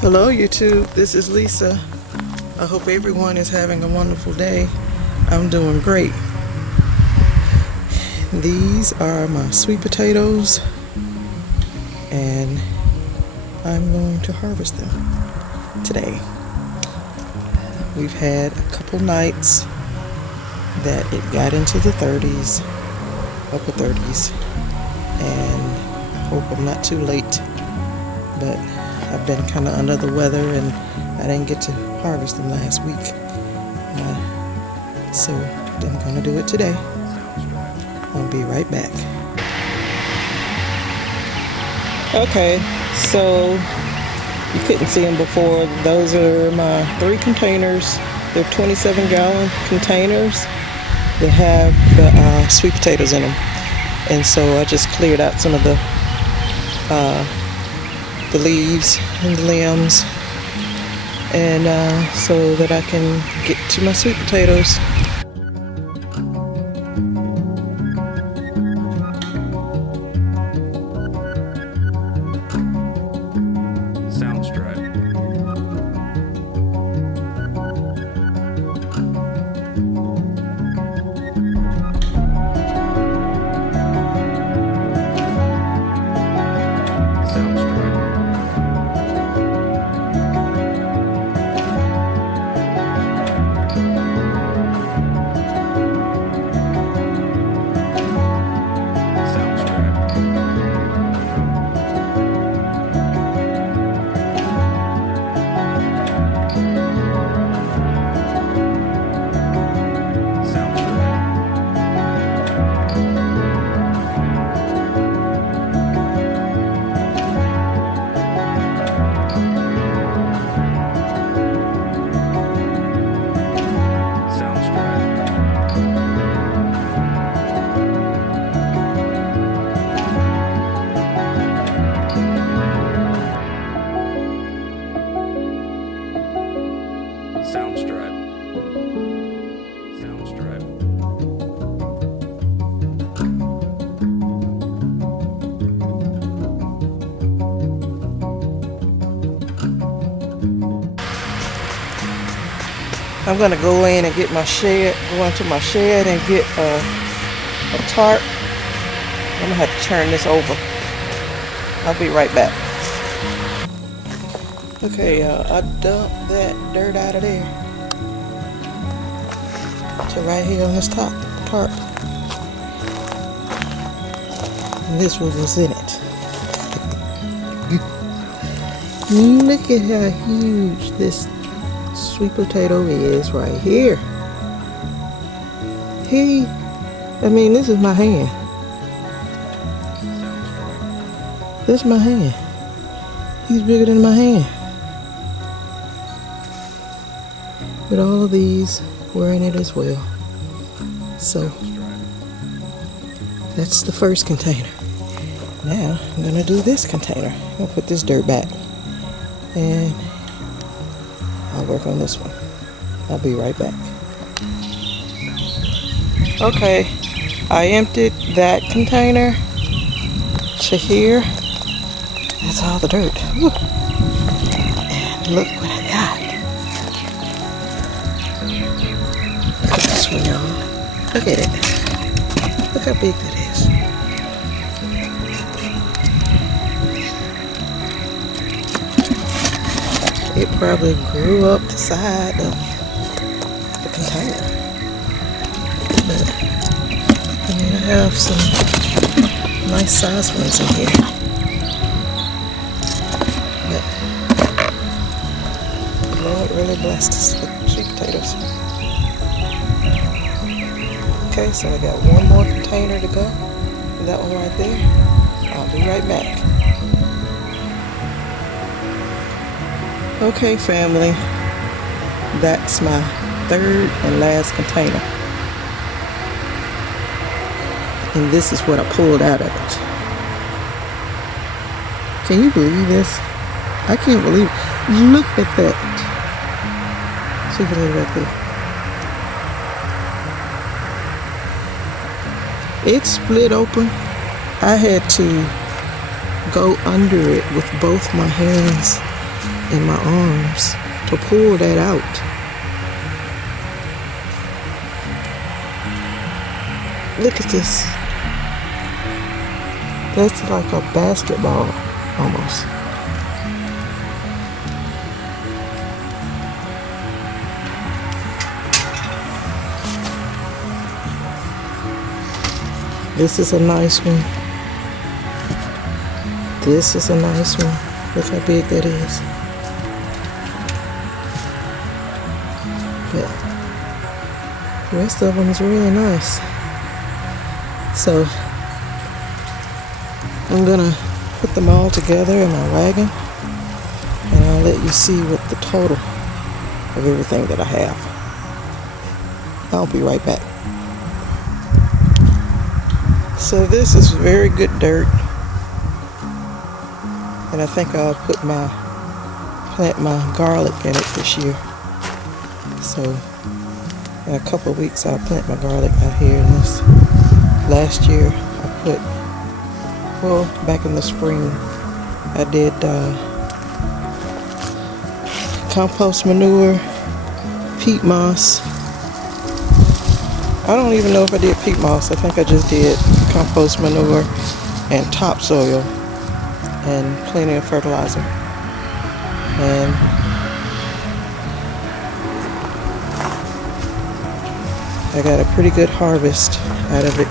Hello YouTube, this is Lisa. I hope everyone is having a wonderful day. I'm doing great. These are my sweet potatoes and I'm going to harvest them today. We've had a couple nights that it got into the 30s, upper 30s, and hope I'm not too late, but I've been kind of under the weather and I didn't get to harvest them last week. So I'm going to do it today. I'll be right back. Okay, so you couldn't see them before. Those are my 3 containers. They're 27-gallon containers that have the sweet potatoes in them. And so I just cleared out some of the leaves and the limbs, and so that I can get to my sweet potatoes. Soundstripe. I'm gonna go in and get my shed, go into my shed and get a tarp. I'm gonna have to turn this over. I'll be right back. Okay, I dumped that dirt out of there to right here on this tarp. And this one was in it. Look at how huge this sweet potato is right here. This is my hand. This is my hand. He's bigger than my hand. But all of these were in it as well. So that's the first container. Now I'm gonna do this container. I'm gonna put this dirt back and I'll work on this one. I'll be right back. Okay, I emptied that container to here. That's all the dirt. Woo. And look what I got. Look at this one, y'all. Look at it. Look how big that is. It probably grew up the side of the container. But I have some nice size ones in here. But the Lord really blessed us with sweet potatoes. Okay, so I got one more container to go. That one right there. I'll be right back. Okay, family, that's my 3rd and last container. And this is what I pulled out of it. Can you believe this? I can't believe it. Look at that. See if it is right there. It split open. I had to go under it with both my hands in my arms to pull that out. Look at this. That's like a basketball almost. This is a nice one. This is a nice one. Look how big that is. But the rest of them is really nice. So I'm gonna put them all together in my wagon and I'll let you see what the total of everything that I have. I'll be right back. So this is very good dirt, and I think I'll plant my garlic in it this year. So in a couple of weeks I'll plant my garlic out here in this. Last year I put, well, back in the spring I did compost manure, peat moss. I don't even know if I did peat moss. I think I just did compost manure and topsoil and plenty of fertilizer. And I got a pretty good harvest out of it.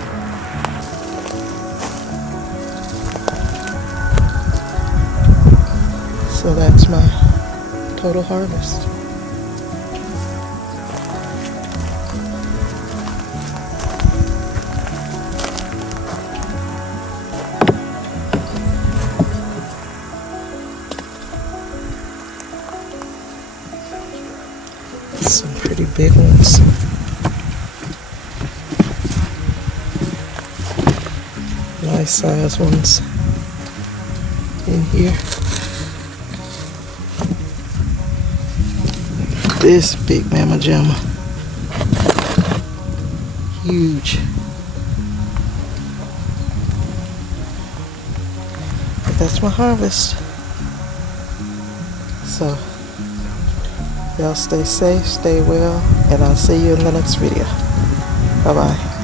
So that's my total harvest. Some pretty big ones. Nice size ones in here. This big Mama Jamma. Huge. But that's my harvest. So y'all stay safe, stay well, and I'll see you in the next video. Bye-bye.